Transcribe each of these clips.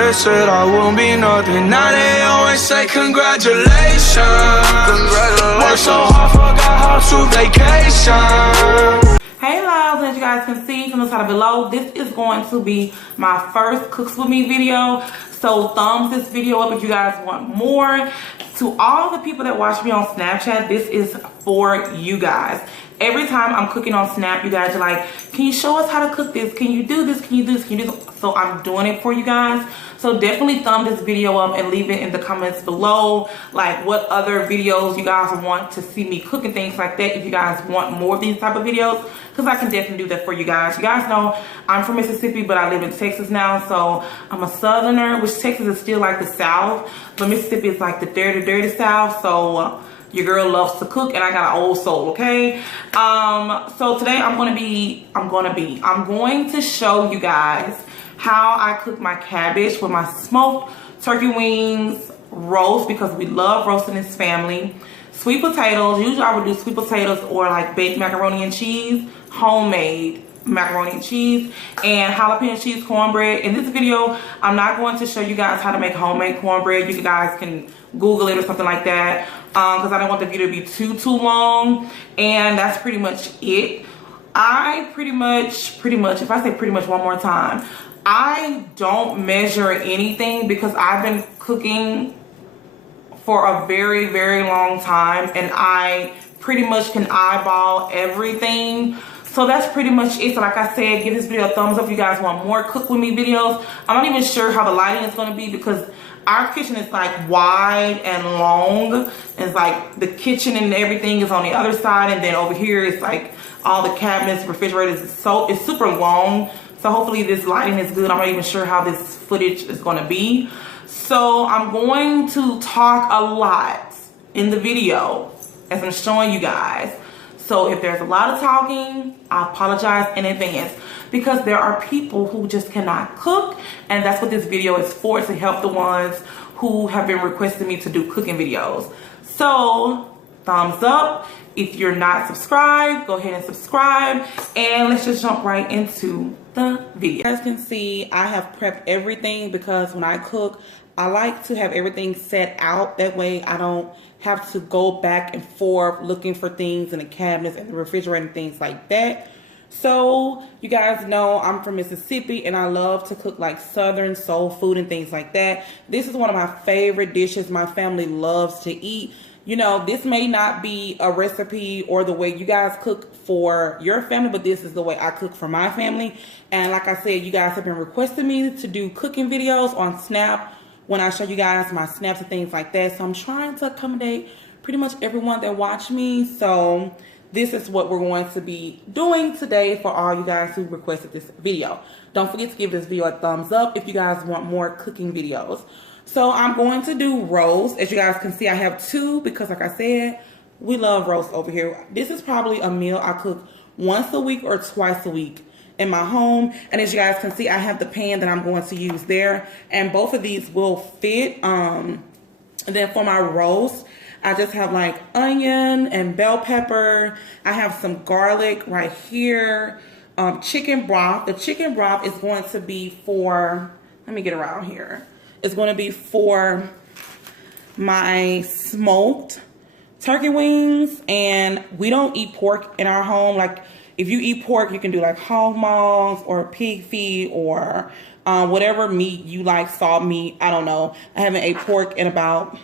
they said I won't be nothing. Now they always say congratulations. Worked so hard, forgot how to vacation. Hey loves, as you guys can see from the side below, this is going to be my first Cooks With Me video. So thumbs this video up if you guys want more. To all the people that watch me on Snapchat, this is for you guys. Every time I'm cooking on Snap, you guys are like, can you show us how to cook this? Can you do this? Can you do this? Can you do this? So I'm doing it for you guys. So definitely thumb this video up and leave it in the comments below, like what other videos you guys want to see me cook and things like that, if you guys want more of these type of videos, because I can definitely do that for you guys. You guys know I'm from Mississippi, but I live in Texas now, so I'm a southerner, which Texas is still like the South, but Mississippi is like the dirty South. So your girl loves to cook and I got an old soul, okay? So today I'm going to show you guys how I cook my cabbage with my smoked turkey wings, roast, because we love roasting this family. Sweet potatoes, usually I would do sweet potatoes or like baked macaroni and cheese, homemade macaroni and cheese, and jalapeno cheese cornbread. In this video, I'm not going to show you guys how to make homemade cornbread. You guys can Google it or something like that, because I don't want the video to be too long. And that's pretty much it. I pretty much, if I say pretty much one more time, I don't measure anything because I've been cooking for a very long time and I pretty much can eyeball everything. So that's pretty much it. So like I said, give this video a thumbs up if you guys want more cook with me videos. I'm not even sure how the lighting is going to be because our kitchen is like wide and long. It's like the kitchen and everything is on the other side, and then over here it's like all the cabinets, refrigerators. It's super long. So hopefully this lighting is good. I'm not even sure how this footage is going to be. So I'm going to talk a lot in the video as I'm showing you guys. So if there's a lot of talking, I apologize in advance because there are people who just cannot cook, and that's what this video is for, to help the ones who have been requesting me to do cooking videos. So thumbs up. If you're not subscribed, go ahead and subscribe, and let's just jump right into the video. As you can see, I have prepped everything because when I cook, I like to have everything set out. That way I don't have to go back and forth looking for things in the cabinets and the refrigerator and things like that. So you guys know I'm from Mississippi and I love to cook like Southern soul food and things like that. This is one of my favorite dishes my family loves to eat. You know, this may not be a recipe or the way you guys cook for your family, but this is the way I cook for my family. And like I said, you guys have been requesting me to do cooking videos on Snap when I show you guys my snaps and things like that. So I'm trying to accommodate pretty much everyone that watch me. So this is what we're going to be doing today for all you guys who requested this video. Don't forget to give this video a thumbs up if you guys want more cooking videos. So I'm going to do roast. As you guys can see, I have two because like I said, we love roast over here. This is probably a meal I cook once a week or twice a week in my home. And as you guys can see, I have the pan that I'm going to use there, and both of these will fit. And then for my roast, I just have like onion and bell pepper. I have some garlic right here. Chicken broth. The chicken broth is going to be for, let me get around here. It's going to be for my smoked turkey wings, and we don't eat pork in our home. Like if you eat pork, you can do like hog maws or pig feet or whatever meat you like, salt meat. I don't know. I haven't ate pork in about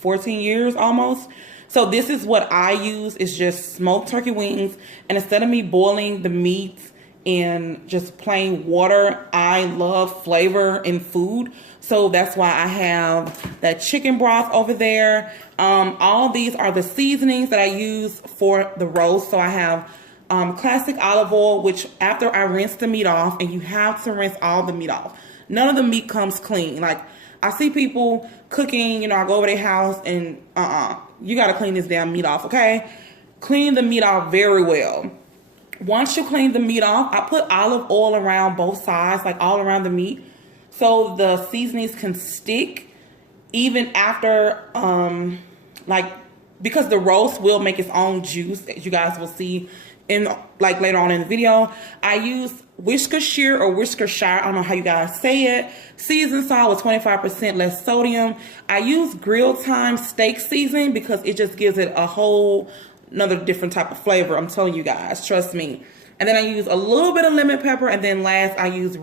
14 years almost. So this is what I use, is just smoked turkey wings. And instead of me boiling the meat in just plain water, I love flavor in food. So that's why I have that chicken broth over there. All these are the seasonings that I use for the roast. So I have classic olive oil, which after I rinse the meat off, and you have to rinse all the meat off. None of the meat comes clean. Like I see people cooking, you know, I go over their house and you got to clean this damn meat off, okay? Clean the meat off very well. Once you clean the meat off, I put olive oil around both sides, like all around the meat, so the seasonings can stick even after, like, because the roast will make its own juice, as you guys will see in like later on in the video. I use Worcestershire or Worcestershire, I don't know how you guys say it. Seasoned salt with 25% less sodium. I use grill time steak seasoning because it just gives it a whole another different type of flavor. I'm telling you guys, trust me. And then I use a little bit of lemon pepper, and then last I use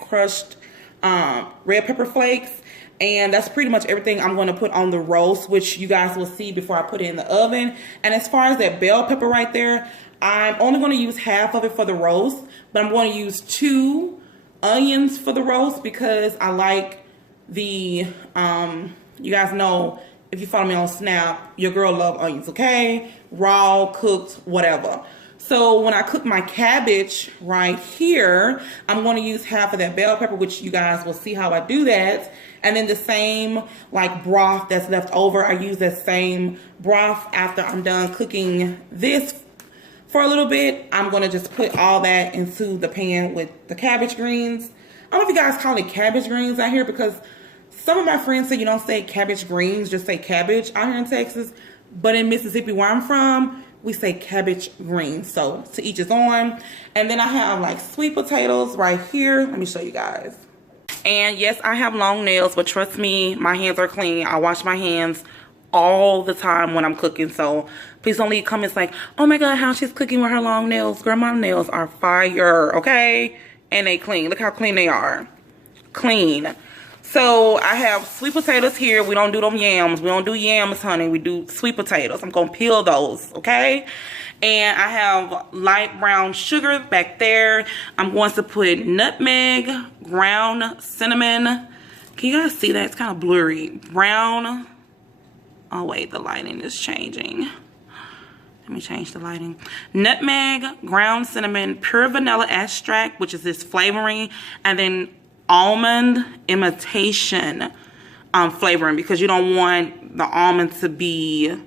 crushed red pepper flakes. And that's pretty much everything I'm going to put on the roast, which you guys will see before I put it in the oven. And as far as that bell pepper right there, I'm only going to use half of it for the roast, but I'm going to use 2 onions for the roast because I like the, you guys know, if you follow me on Snap, your girl love onions, okay? Raw, cooked, whatever. So when I cook my cabbage right here, I'm going to use half of that bell pepper, which you guys will see how I do that. And then the same like broth that's left over, I use that same broth after I'm done cooking this for a little bit. I'm going to just put all that into the pan with the cabbage greens. I don't know if you guys call it cabbage greens out here, because some of my friends say you don't say cabbage greens, just say cabbage out here in Texas. But in Mississippi, where I'm from, we say cabbage greens. So to each his own. And then I have like sweet potatoes right here. Let me show you guys. And yes, I have long nails, but trust me, my hands are clean. I wash my hands all the time when I'm cooking. So please don't leave comments like, oh my God, how she's cooking with her long nails. Girl, my nails are fire, okay? And they clean. Look how clean they are. Clean. So I have sweet potatoes here. We don't do them yams. We don't do yams, honey. We do sweet potatoes. I'm going to peel those, okay? And I have light brown sugar back there. I'm going to put nutmeg, ground cinnamon. Can you guys see that? It's kind of blurry. Brown. Oh, wait. The lighting is changing. Let me change the lighting. Nutmeg, ground cinnamon, pure vanilla extract, which is this flavoring. And then almond imitation flavoring, because you don't want the almond to be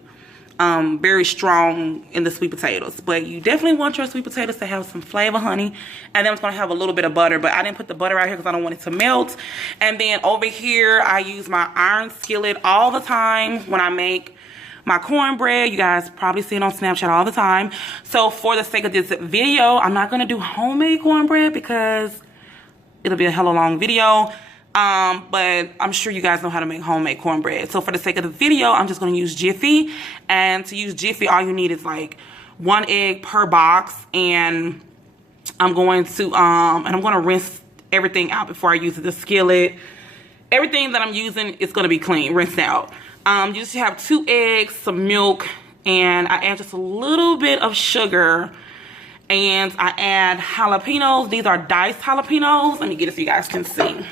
very strong in the sweet potatoes. But you definitely want your sweet potatoes to have some flavor, honey. And then I'm going to have a little bit of butter, but I didn't put the butter out here because I don't want it to melt. And then over here, I use my iron skillet all the time when I make my cornbread. You guys probably see it on Snapchat all the time. So for the sake of this video, I'm not going to do homemade cornbread because it'll be a hella long video. But I'm sure you guys know how to make homemade cornbread. So for the sake of the video, I'm just going to use Jiffy. And to use Jiffy, all you need is like 1 egg per box. And I'm going to rinse everything out before I use the skillet. Everything that I'm using is going to be clean, rinsed out. You just have 2 eggs, some milk, and I add just a little bit of sugar. And I add jalapenos. These are diced jalapenos. Let me get it so you guys can see.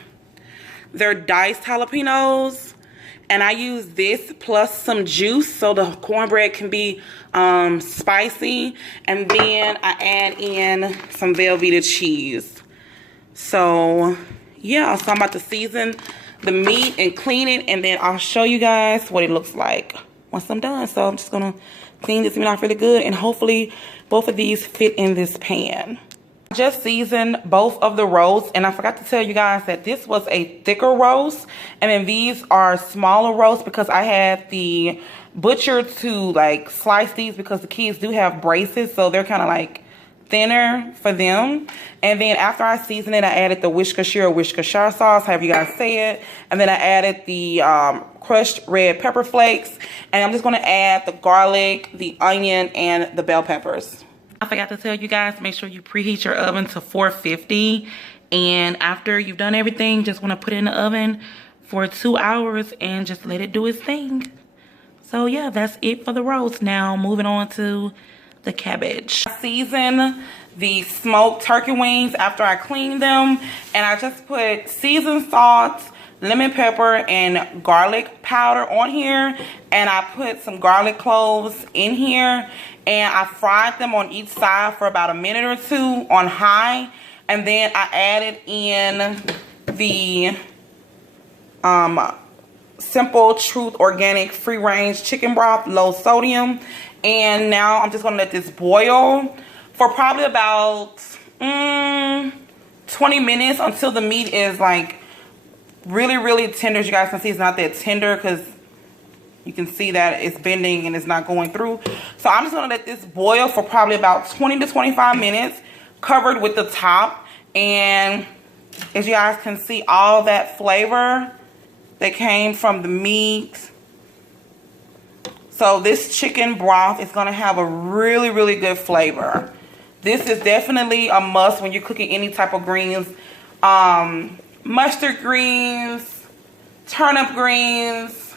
They're diced jalapenos. And I use this plus some juice so the cornbread can be spicy. And then I add in some Velveeta cheese. So, yeah. So I'm about to season the meat and clean it. And then I'll show you guys what it looks like once I'm done. So I'm just going to clean this meat off really good. And hopefully both of these fit in this pan. I just seasoned both of the roasts, and I forgot to tell you guys that this was a thicker roast, and then these are smaller roasts because I had the butcher to like slice these because the kids do have braces, so they're kind of like thinner for them. And then after I seasoned it, I added the Worcestershire sauce, however you guys say it, and then I added the crushed red pepper flakes, and I'm just going to add the garlic, the onion, and the bell peppers. I forgot to tell you guys, make sure you preheat your oven to 450, and after you've done everything, just want to put it in the oven for 2 hours and just let it do its thing. So yeah, that's it for the roast. Now moving on to the cabbage. I season the smoked turkey wings after I clean them, and I just put seasoned salt, lemon pepper, and garlic powder on here, and I put some garlic cloves in here, and I fried them on each side for about a minute or 2 on high, and then I added in the Simple Truth Organic Free Range Chicken Broth, low sodium. And now I'm just going to let this boil for probably about 20 minutes until the meat is like really tender. As you guys can see, it's not that tender because you can see that it's bending and it's not going through. So I'm just going to let this boil for probably about 20 to 25 minutes, covered with the top. And as you guys can see, all that flavor that came from the meat. So this chicken broth is going to have a really, really good flavor. This is definitely a must when you're cooking any type of greens. Mustard greens, turnip greens,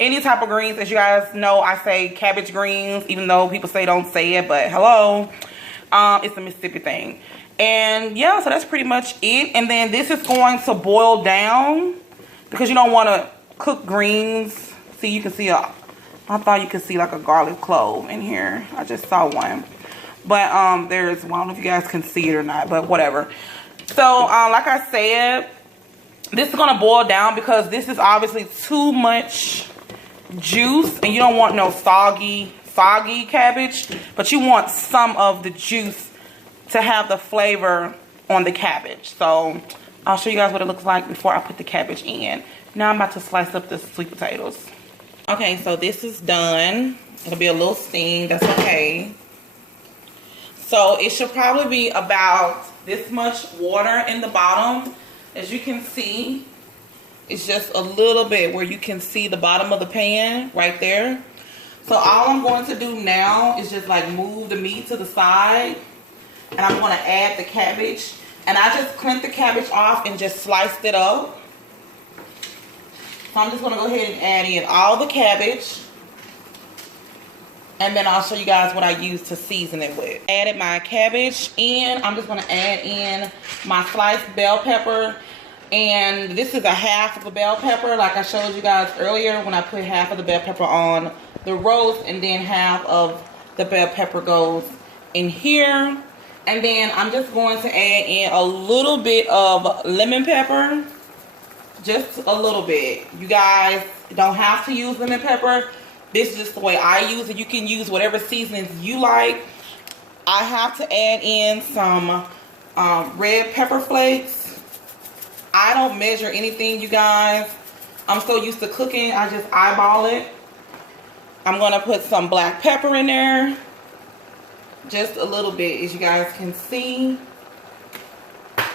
any type of greens. As you guys know, I say cabbage greens, even though people say don't say it, but hello. It's a Mississippi thing. And yeah, so that's pretty much it. And then this is going to boil down because you don't want to cook greens. See, you can see I thought you could see like a garlic clove in here. I just saw one. But there's one. I don't know if you guys can see it or not, but whatever. So like I said, this is going to boil down because this is obviously too much juice. And you don't want no soggy cabbage. But you want some of the juice to have the flavor on the cabbage. So I'll show you guys what it looks like before I put the cabbage in. Now I'm about to slice up the sweet potatoes. Okay, so this is done. It'll be a little steam, that's okay. So it should probably be about this much water in the bottom. As you can see, it's just a little bit where you can see the bottom of the pan right there. So all I'm going to do now is just like move the meat to the side. And I'm going to add the cabbage. And I just cleaned the cabbage off and just sliced it up. So I'm just going to go ahead and add in all the cabbage. And then I'll show you guys what I use to season it with. Added my cabbage in. I'm just going to add in my sliced bell pepper. And this is a half of the bell pepper, like I showed you guys earlier when I put half of the bell pepper on the roast. And then half of the bell pepper goes in here. And then I'm just going to add in a little bit of lemon pepper. Just a little bit. You guys don't have to use lemon pepper. This is just the way I use it. You can use whatever seasonings you like. I have to add in some red pepper flakes. I don't measure anything, you guys. I'm so used to cooking, I just eyeball it. I'm going to put some black pepper in there. Just a little bit, as you guys can see.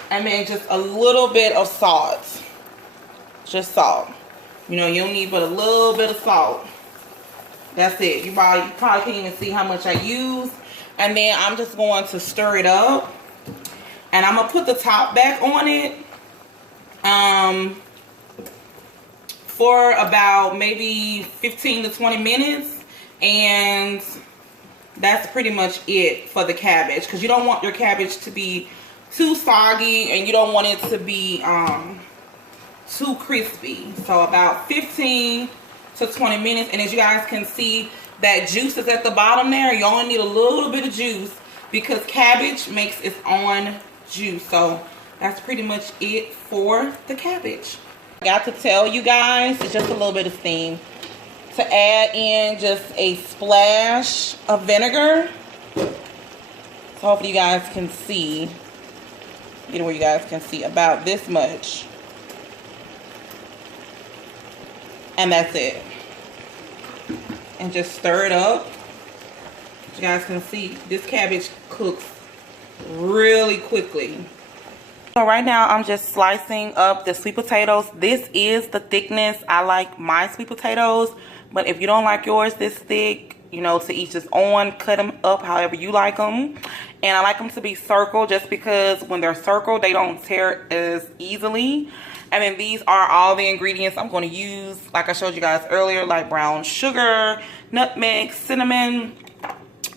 And then just a little bit of salt. Just salt. You know, you don't need but a little bit of salt. That's it. You probably can't even see how much I use. And then I'm just going to stir it up. And I'm going to put the top back on it. For about maybe 15 to 20 minutes. And that's pretty much it for the cabbage. Because you don't want your cabbage to be too soggy. And you don't want it to be too crispy. So about 15 to 20 minutes. And as you guys can see, that juice is at the bottom there. You only need a little bit of juice because cabbage makes its own juice. So that's pretty much it for the cabbage. I got to tell you guys, it's just a little bit of steam. To add in just a splash of vinegar. So hopefully you guys can see. Get where you guys can see about this much. And that's it. And just stir it up. You guys can see this cabbage cooks really quickly. So right now I'm just slicing up the sweet potatoes. This is the thickness I like my sweet potatoes. But if you don't like yours this thick, you know, to each his own. Cut them up however you like them. And I like them to be circle just because when they're circle, they don't tear as easily. And then these are all the ingredients I'm going to use, like I showed you guys earlier, like brown sugar, nutmeg, cinnamon,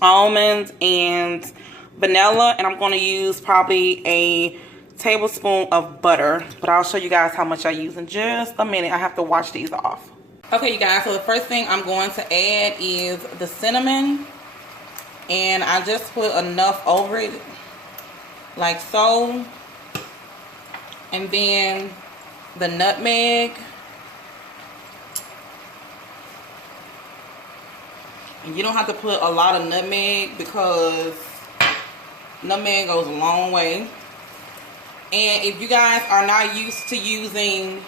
almonds, and vanilla. And I'm going to use probably a tablespoon of butter. But I'll show you guys how much I use in just a minute. I have to wash these off. Okay, you guys, so the first thing I'm going to add is the cinnamon. And I just put enough over it, like so. And then the nutmeg. And you don't have to put a lot of nutmeg because nutmeg goes a long way. And if you guys are not used to using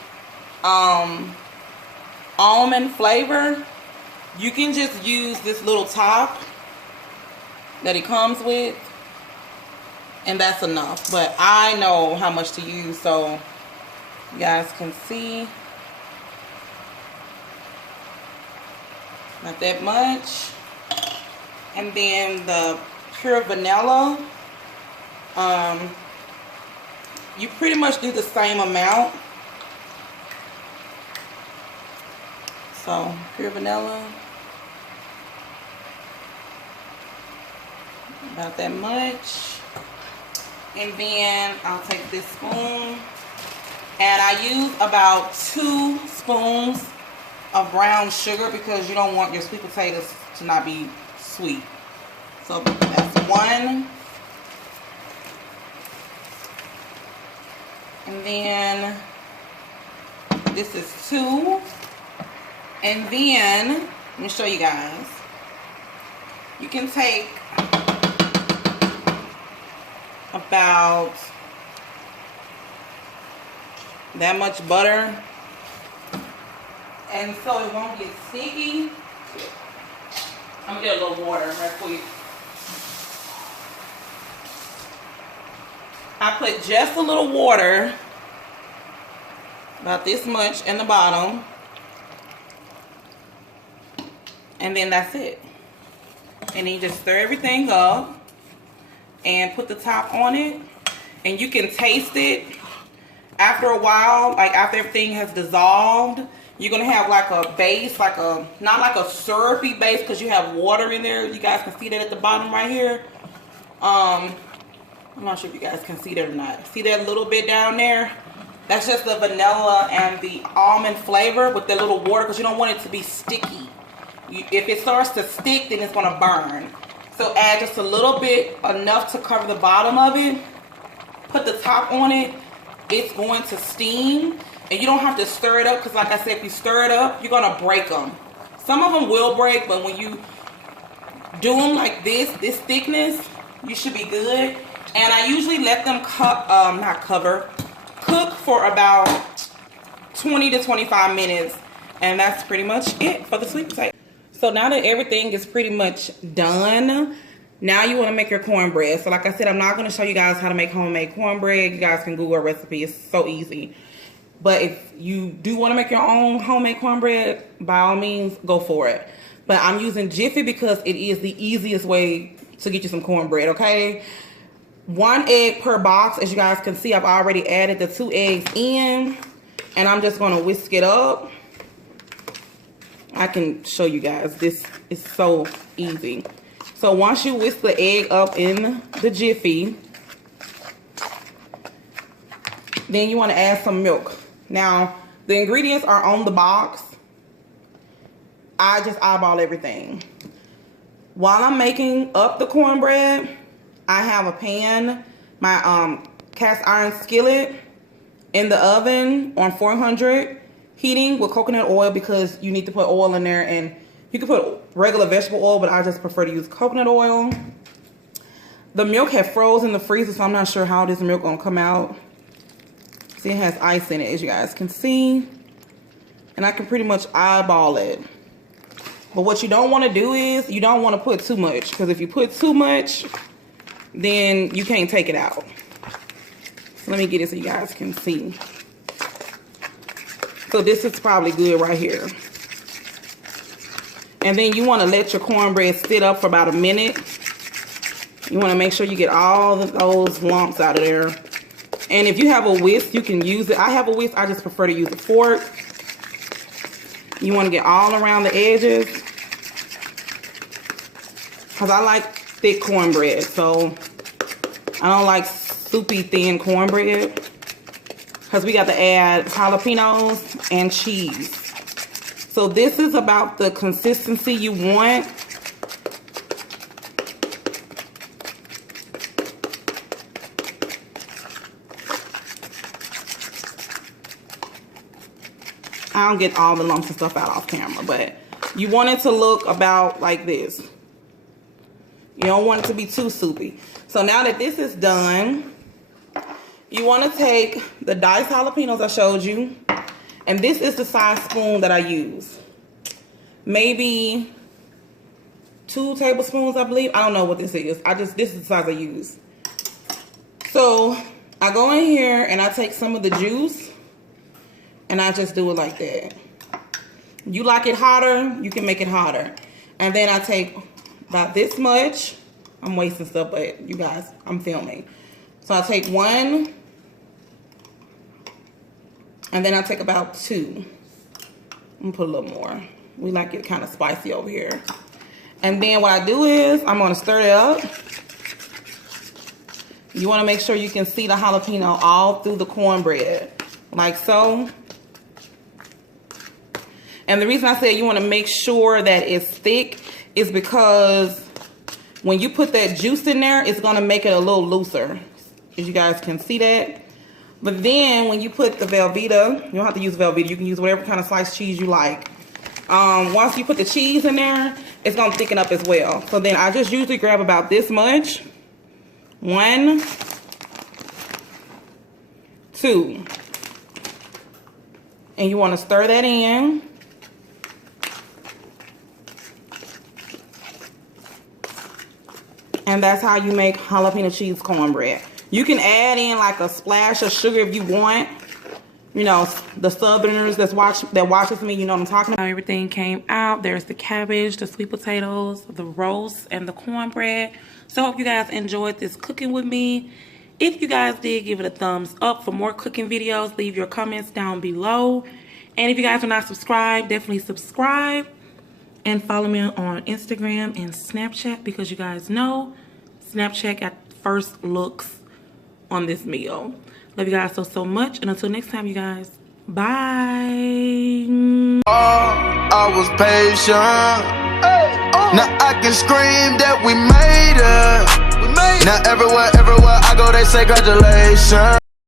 almond flavor, you can just use this little top that it comes with. And that's enough. But I know how much to use, so you guys can see. Not that much. And then the pure vanilla, you pretty much do the same amount. So pure vanilla, about that much. And then I'll take this spoon, and I use about 2 spoons of brown sugar because you don't want your sweet potatoes to not be sweet. So that's 1. And then this is 2. And then, let me show you guys. You can take about that much butter, and so it won't get sticky. I'm gonna get a little water right quick. I put just a little water, about this much in the bottom, and then that's it. And then you just stir everything up and put the top on it, and you can taste it after a while. Like after everything has dissolved, you're gonna have like a base, like a, not like a syrupy base because you have water in there. You guys can see that at the bottom right here. I'm not sure if you guys can see that or not. See that little bit down there? That's just the vanilla and the almond flavor with the little water, because you don't want it to be sticky. If it starts to stick, then it's gonna burn. So add just a little bit, enough to cover the bottom of it. Put the top on it. It's going to steam. And you don't have to stir it up, because like I said, if you stir it up, you're gonna break them. Some of them will break, but when you do them like this thickness, you should be good. And I usually let them cook for about 20 to 25 minutes. And that's pretty much it for the sweet potato. So now that everything is pretty much done, now you want to make your cornbread. So like I said, I'm not going to show you guys how to make homemade cornbread. You guys can Google a recipe. It's so easy. But if you do want to make your own homemade cornbread, by all means, go for it. But I'm using Jiffy because it is the easiest way to get you some cornbread, okay? 1 egg per box. As you guys can see, I've already added the 2 eggs in. And I'm just going to whisk it up. I can show you guys. This is so easy. So once you whisk the egg up in the Jiffy, then you want to add some milk. Now, the ingredients are on the box. I just eyeball everything. While I'm making up the cornbread, I have a pan, my cast iron skillet in the oven on 400, heating with coconut oil because you need to put oil in there, and you can put regular vegetable oil, but I just prefer to use coconut oil. The milk had froze in the freezer, so I'm not sure how this milk gonna come out. See, it has ice in it, as you guys can see. And I can pretty much eyeball it. But what you don't want to do is, you don't want to put too much, because if you put too much, then you can't take it out. So let me get it so you guys can see. So this is probably good right here. And then you want to let your cornbread sit up for about a minute. You want to make sure you get all those lumps out of there. And if you have a whisk, you can use it. I have a whisk. I just prefer to use a fork. You want to get all around the edges. Because I like thick cornbread. So I don't like soupy thin cornbread. Because we got to add jalapenos and cheese. So this is about the consistency you want. I don't get all the lumps and stuff out off camera, but you want it to look about like this. You don't want it to be too soupy. So now that this is done, you want to take the diced jalapenos I showed you, and this is the size spoon that I use. Maybe 2 tablespoons, I believe. I don't know what this is. This is the size I use. So I go in here and I take some of the juice and I just do it like that. You like it hotter, you can make it hotter. And then I take about this much. I'm wasting stuff, but you guys, I'm filming. So I take 1, and then I take about 2. I'm gonna put a little more. We like it kind of spicy over here. And then what I do is I'm gonna stir it up. You wanna make sure you can see the jalapeno all through the cornbread, like so. And the reason I say you wanna make sure that it's thick is because when you put that juice in there, it's gonna make it a little looser. As you guys can see that. But then when you put the Velveeta, you don't have to use Velveeta, you can use whatever kind of sliced cheese you like. Once you put the cheese in there, it's gonna thicken up as well. So then I just usually grab about this much. 1, 2. And you wanna stir that in. And that's how you make jalapeno cheese cornbread. You can add in like a splash of sugar if you want. You know, the Southerners that watches me, you know what I'm talking about. Everything came out. There's the cabbage, the sweet potatoes, the roast, and the cornbread. So I hope you guys enjoyed this cooking with me. If you guys did, give it a thumbs up. For more cooking videos, leave your comments down below. And if you guys are not subscribed, definitely subscribe. And follow me on Instagram and Snapchat, because you guys know Snapchat got first looks on this meal. Love you guys so much. And until next time, you guys, bye. I was patient. Now I can scream that we made it. Now everywhere I go, they say congratulations.